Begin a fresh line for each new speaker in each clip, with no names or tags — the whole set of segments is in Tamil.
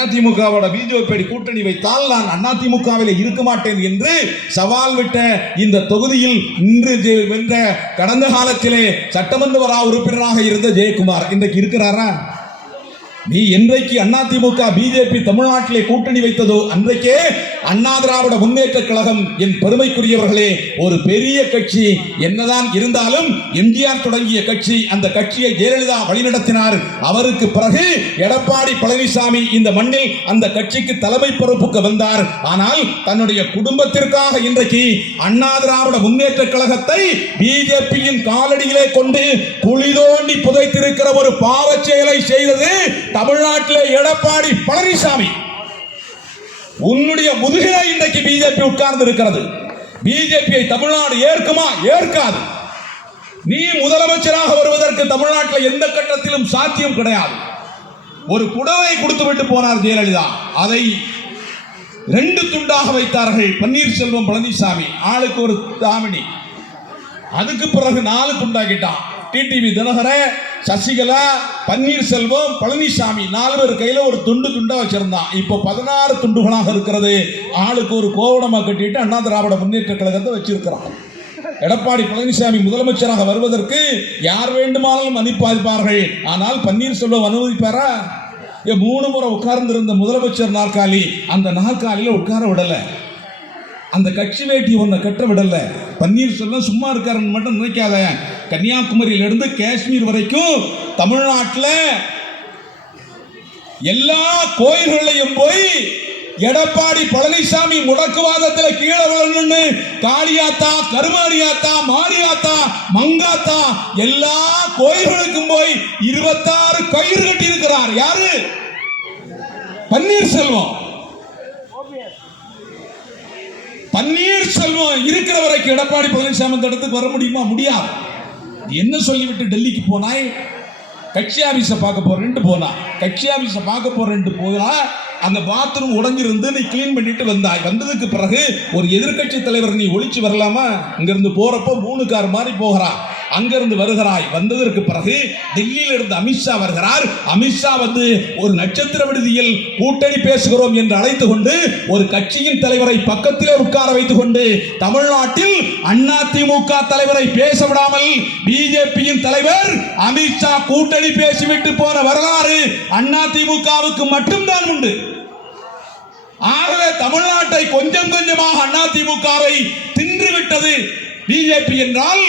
அதிமுகவோட பிஜேபி கூட்டணி வைத்தால் நான் அதிமுகவில் இருக்க மாட்டேன் என்று சவால் விட்ட இந்த தொகுதியில் இன்று வென்ற கடந்த காலத்திலே சட்டமன்ற உறுப்பினராக இருந்த ஜெயக்குமார் இன்றைக்கு இருக்கிறாரா? நீ என்றைக்கு அதிமுக பிஜேபி தமிழ்நாட்டிலே கூட்டணி வைத்ததோ அன்றைக்கே அண்ணா திராவிட முன்னேற்ற கழகம் என் பெருமைக்குரியவர்களே ஒரு பெரிய கட்சி என்னதான் இருந்தாலும் எம்ஜிஆர் தொடங்கிய கட்சி அந்த கட்சியை ஜெயலலிதா வழிநடத்தினார். அவருக்கு பிறகு எடப்பாடி பழனிசாமி இந்த மண்ணில் அந்த கட்சிக்கு தலைமை பொறுப்புக்கு வந்தார். ஆனால் தன்னுடைய குடும்பத்திற்காக இன்றைக்கு அண்ணா திராவிட முன்னேற்ற கழகத்தை பிஜேபியின் காலடியிலே கொண்டு குழி தோண்டி புதைத்திருக்கிற ஒரு பாவச் செயலை செய்தது தமிழ்நாட்டிலே எடப்பாடி பழனிசாமி. உன்னுடைய முதுகில இன்றைக்கு பிஜேபி உட்கார்ந்து இருக்கிறது பிஜேபியை தமிழ்நாடு ஏற்குமா? ஏற்காது. நீ முதலமைச்சராக வருவதற்கு தமிழ்நாட்டில் எந்த கட்டத்திலும் சாத்தியம் கிடையாது. ஒரு புடவை கொடுத்து விட்டு போனார் ஜெயலலிதா. அதை ரெண்டு துண்டாக வைத்தார்கள் பன்னீர்செல்வம் பழனிசாமி ஆளுக்கு ஒரு தாமினி. அதுக்கு பிறகு நாலு துண்டாக்கிட்டான். டிடிவி தினகரன் சசிகலா பன்னீர்செல்வம் பழனிசாமி நாலு பேர் கையில ஒரு துண்டு துண்டா வச்சிருந்தான். இப்போ பதினாறு துண்டுகளாக இருக்கிறது. ஆளுக்கு ஒரு கோவணமா கட்டிட்டு அண்ணா திராவிட முன்னேற்ற கழகத்தை வச்சிருக்கிறான். எடப்பாடி பழனிசாமி முதலமைச்சராக வருவதற்கு யார் வேண்டுமானாலும் அனுப்பாதிப்பார்கள் ஆனால் பன்னீர்செல்வம் அனுமதிப்பாரா? மூணு முறை உட்கார்ந்திருந்த முதலமைச்சர் நாற்காலி அந்த நாற்காலியில உட்கார விடலை. அந்த கட்சி வேட்டி ஒன்றை கட்ட விடல. பன்னீர்செல்வம் சும்மா இருக்காருன்னு மட்டும் நினைக்காத. கன்னியாகுமரியிலிருந்து காஷ்மீர் வரைக்கும் தமிழ்நாட்டில் எல்லா கோயில்களையும் போய் எடப்பாடி பழனிசாமி முடக்குவாதத்தில் கீழே விழணும்னு காளியாத்தா கருமாரியாத்தா மாரியாத்தா மங்காத்தா எல்லா கோயில்களுக்கும் போய் இருபத்தாறு கயிறு கட்டி இருக்கிறார் யாரு? பன்னீர்செல்வம். செல்வம் இருக்கிற வரைக்கும் எடப்பாடி பழனிசாமி இந்த இடத்துக்கு வர முடியுமா? முடியாது. என்ன சொல்லிவிட்டு டெல்லிக்கு போனாய்? கட்சி ஆபீஸை பார்க்க போறேன்ட்டு போனா. கட்சி ஆஃபீஸை பார்க்க போறேன்ட்டு போனா அந்த பாத்ரூம் உடஞ்சிருந்து நீ கிளீன் பண்ணிட்டு வந்தாய். வந்ததுக்கு பிறகு ஒரு எதிர்க்கட்சி தலைவர் நீ ஒழிச்சு வரலாமா? இங்கிருந்து போறப்போ மூணு கார் மாதிரி போகிறா. அங்கிருந்து வருகிறாய். வந்ததற்கு பிறகு டெல்லியில் இருந்து அமித்ஷா வருகிறார். அமித்ஷா வந்து ஒரு நட்சத்திர விடுதியில் கூட்டணி பேசுகிறோம் என்று அழைத்து கொண்டு ஒரு கட்சியின் தலைவரை பக்கத்திலே உட்கார வைத்துக் கொண்டு தமிழ்நாட்டில் அண்ணா திமுக தலைவரை பேச விடாமல் பிஜேபியின் தலைவர் அமித்ஷா கூட்டணி பேசிவிட்டு போன வரலாறு அண்ணா திமுகவுக்கு மட்டும்தான் உண்டு. ஆகவே தமிழ்நாட்டை கொஞ்சம் கொஞ்சமாக அதிமுகவை தின்றுவிட்டது பிஜேபி என்றால்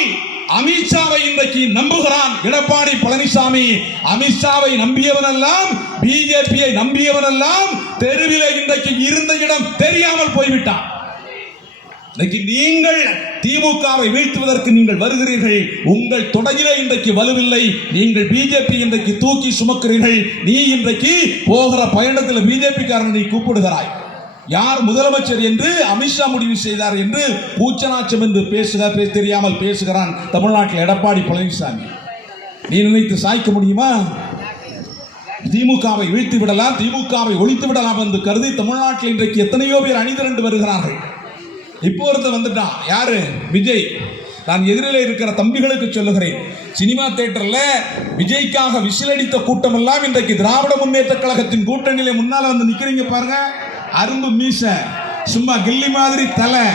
அமித்ஷாவை இன்றைக்கு நம்புகிறான். எடப்பாடி பழனிசாமி அமித்ஷாவை நம்பியவனெல்லாம் பிஜேபியை நம்பியவனெல்லாம் தெருவிலே இன்றைக்கு இருந்த இடம் தெரியாமல் போய்விட்டான். இன்றைக்கு நீங்கள் திமுகவை வீழ்த்துவதற்கு நீங்கள் வருகிறீர்கள். உங்கள் தொடங்கிலே இன்றைக்கு வலுவில்லை. நீங்கள் பிஜேபி இன்றைக்கு தூக்கி சுமக்கிறீர்கள். நீ இன்றைக்கு போகிற பயணத்தில் பிஜேபி காரன் நீ கூப்பிடுகிறாய். யார் முதலமைச்சர் என்று அமித்ஷா முடிவு செய்தார் என்று பூச்சநாச்சம் என்று பேசுக தெரியாமல் பேசுகிறான் தமிழ்நாட்டில் எடப்பாடி பழனிசாமி. நீ நினைத்து சாய்க்க முடியுமா? திமுகவை வீழ்த்தி விடலாம் திமுகவை ஒழித்து விடலாம் என்று கருதி தமிழ்நாட்டில் இன்றைக்கு எத்தனையோ பேர் அணிதிரண்டு வருகிறார்கள். இப்போ ஒருத்தர் வந்துட்டான் யாரு? விஜய். நான் எதிரில் இருக்கிற தம்பிகளுக்கு சொல்லுகிறேன் சினிமா தேட்டரில் விஜய்க்காக விசிலடித்த கூட்டமெல்லாம் இன்றைக்கு திராவிட முன்னேற்ற கழகத்தின் கூட்டணியில முன்னால் வந்து நிற்கிறீங்க பாருங்க. அரும்பு மீச சும்மா கில்லி மாதிரி தலை.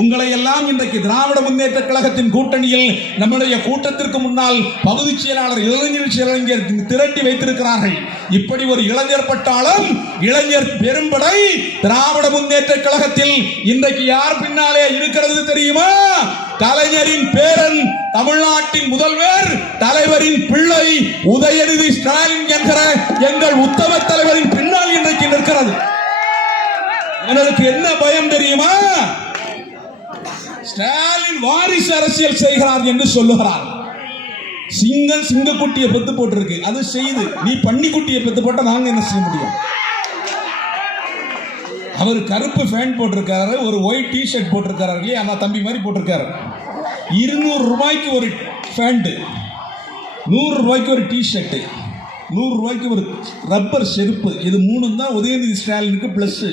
உங்களை எல்லாம் இன்றைக்கு திராவிட முன்னேற்ற கழகத்தின் கூட்டணியில் நம்முடைய கூட்டத்திற்கு முன்னால் பகுதி செயலாளர் இளைஞர் செயலர் திரட்டி வைத்திருக்கிறார்கள். இப்படி ஒரு இளைஞர் பட்டாளம் இளைஞர் பெரும்படை திராவிட முன்னேற்ற கழகத்தில் இன்றைக்கு யார் பின்னாலே இருக்கிறது தெரியுமா? கலைஞரின் பேரன் தமிழ்நாட்டின் முதல்வர் தலைவரின் பிள்ளை உதயநிதி ஸ்டாலின் என்கிற எங்கள் உத்தம தலைவரின் பின்னால் இன்றைக்கு நிற்கிறது. எனக்கு என்ன பயம் தெரியுமா? ஸ்டாலின் வாரிசு அரசியல் செய்கிறார் என்று சொல்லுகிறார். சிங்கம் சிங்கக்குட்டியை பெத்து போட்டிருக்கு. அது செய்து நீ பன்னிக்குட்டியை பெத்து போட்டா நாங்க என்ன செய்ய முடியும்? அவர் கருப்பு ஃபேன் போட்டிருக்காரு ஒரு ஒயிட் டி ஷர்ட் போட்டிருக்காரு இல்லையா? அந்த தம்பி மாதிரி போட்டிருக்காரு. இருநூறு ரூபாய்க்கு ஒரு ஃபேண்ட்டு நூறு ரூபாய்க்கு ஒரு டிஷர்ட்டு நூறு ரூபாய்க்கு ஒரு ரப்பர் செருப்பு இது மூணு தான் உதயநிதி ஸ்டாலினுக்கு ப்ளஸ்ஸு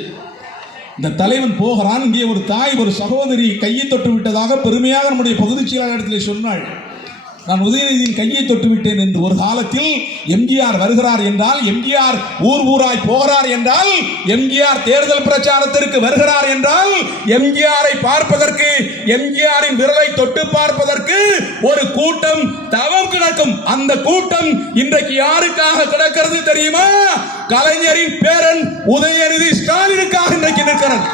இந்த தலைவன் போகிறான் இங்கே ஒரு தாய் ஒரு சகோதரி கையை தொட்டு விட்டதாக பெருமையாக நம்முடைய பகுதிச் செயலாளரிடத்தில் சொன்னாள். நான் உதயநிதியின் கையை தொட்டு விட்டேன் என்று ஒரு காலத்தில் எம்ஜிஆர் வருகிறார் என்றால் எம்ஜிஆர் ஊர் ஊராய் போகிறார் என்றால் எம்ஜிஆர் தேர்தல் பிரச்சாரத்திற்கு வருகிறார் என்றால் எம்ஜிஆரை பார்ப்பதற்கு எம்ஜிஆரின் விரலை தொட்டு பார்ப்பதற்கு ஒரு கூட்டம் தவம் கிடக்கும். அந்த கூட்டம் இன்றைக்கு யாருக்காக கிடக்கிறது தெரியுமா? கலைஞரின் பேரன் உதயநிதி ஸ்டாலினுக்காக இன்றைக்கு நிற்கிறது.